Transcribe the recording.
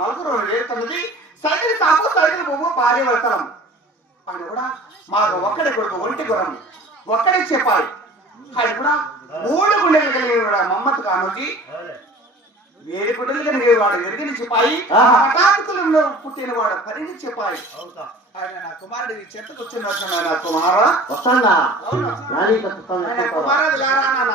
మలకూరు ఏడుతున్నది cycle కాపు cycle బొమ్మ భార్య వెళ్తాం ఆయన కూడా మాకు ఒక్కడే కొడుకు ఒంటి గురం ఒక్కడే చెప్పాలి ఆయన కూడా 3 గుండెలు కలిగిన కూడా మమ్మత్ కానుకి 7 గుండెలు కలిగిన వాడు ఎరిగిన చెప్పాయి హఠాత్తులలో పుట్టిన వాడు పరిగి చెప్పాలి ఆయన నా కుమారుడి చెత్తకు వచ్చినట్టు నా కుమారా వస్తానా కుమారాది లారా నాన్న